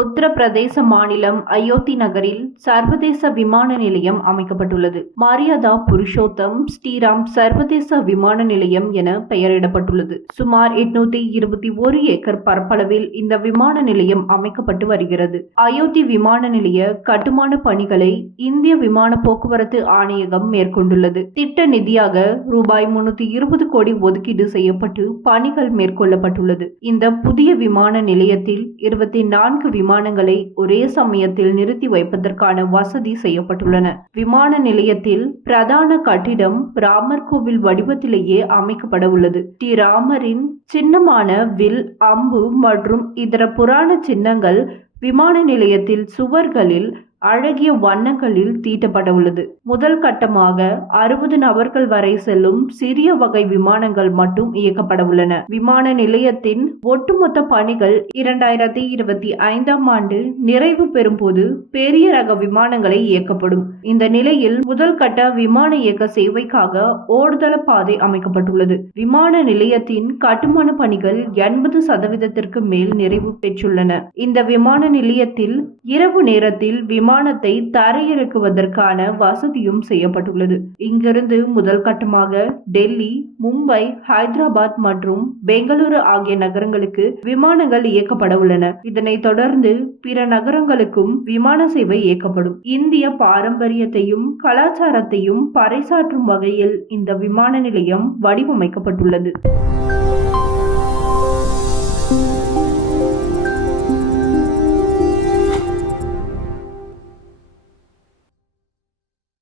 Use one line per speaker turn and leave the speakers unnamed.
உத்தரப்பிரதேச மாநிலம் அயோத்தி நகரில் சர்வதேச விமான நிலையம் அமைக்கப்பட்டுள்ளது. மரியாதா புருஷோத்தம் ஸ்ரீராம் சர்வதேச விமான நிலையம் என பெயரிடப்பட்டுள்ளது. சுமார் எட்நூத்தி இருபத்தி ஒரு ஏக்கர் பரப்பளவில் இந்த விமான நிலையம் அமைக்கப்பட்டு வருகிறது. அயோத்தி விமான நிலைய கட்டுமான பணிகளை இந்திய விமான போக்குவரத்து ஆணையகம் மேற்கொண்டுள்ளது. திட்ட நிதியாக ரூபாய் முன்னூத்தி இருபது கோடி ஒதுக்கீடு செய்யப்பட்டு பணிகள் மேற்கொள்ளப்பட்டுள்ளது. இந்த புதிய விமான நிலையத்தில் இருபத்தி நான்கு விமானங்களை ஒரே சமயத்தில் நிறுத்தி வைப்பதற்கான வசதி செய்யப்பட்டுள்ளன. விமான நிலையத்தில் பிரதான கட்டிடம் ராமர் கோவில் வடிவத்திலேயே அமைக்கப்பட உள்ளது. ஸ்ரீ ராமரின் சின்னமான வில் அம்பு மற்றும் இதர புராண சின்னங்கள் விமான நிலையத்தில் சுவர்களில் அழகிய வண்ணங்களில் தீட்டப்பட உள்ளது முதல் கட்டமாக அறுபது நபர்கள் வரை செல்லும் சிறிய வகை விமானங்கள் மட்டும் இயக்கப்பட உள்ளன விமான நிலையத்தின் ஒட்டுமொத்த பணிகள் இரண்டாயிரத்தி இருபத்தி ஐந்தாம் ஆண்டு நிறைவு பெறும் போது பெரிய ரக விமானங்களை இயக்கப்படும். இந்த நிலையில் முதல் கட்ட விமான இயக்க சேவைக்காக ஓடுதள பாதை அமைக்கப்பட்டுள்ளது. விமான நிலையத்தின் கட்டுமான பணிகள் எண்பது சதவீதத்திற்கு மேல் நிறைவு பெற்றுள்ளன. இந்த விமான நிலையத்தில் இரவு நேரத்தில் விமானத்தை தரையிறக்குவதற்கான வசதியும் செய்யப்பட்டுள்ளது. இங்கிருந்து முதல் கட்டமாக டெல்லி மும்பை ஹைதராபாத் மற்றும் பெங்களூரு ஆகிய நகரங்களுக்கு விமானங்கள் இயக்கப்பட உள்ளன. இதனைத் தொடர்ந்து பிற நகரங்களுக்கும் விமான சேவை இயக்கப்படும். இந்திய பாரம்பரியத்தையும் கலாச்சாரத்தையும் பறைசாற்றும் வகையில் இந்த விமான நிலையம் வடிவமைக்கப்பட்டுள்ளது.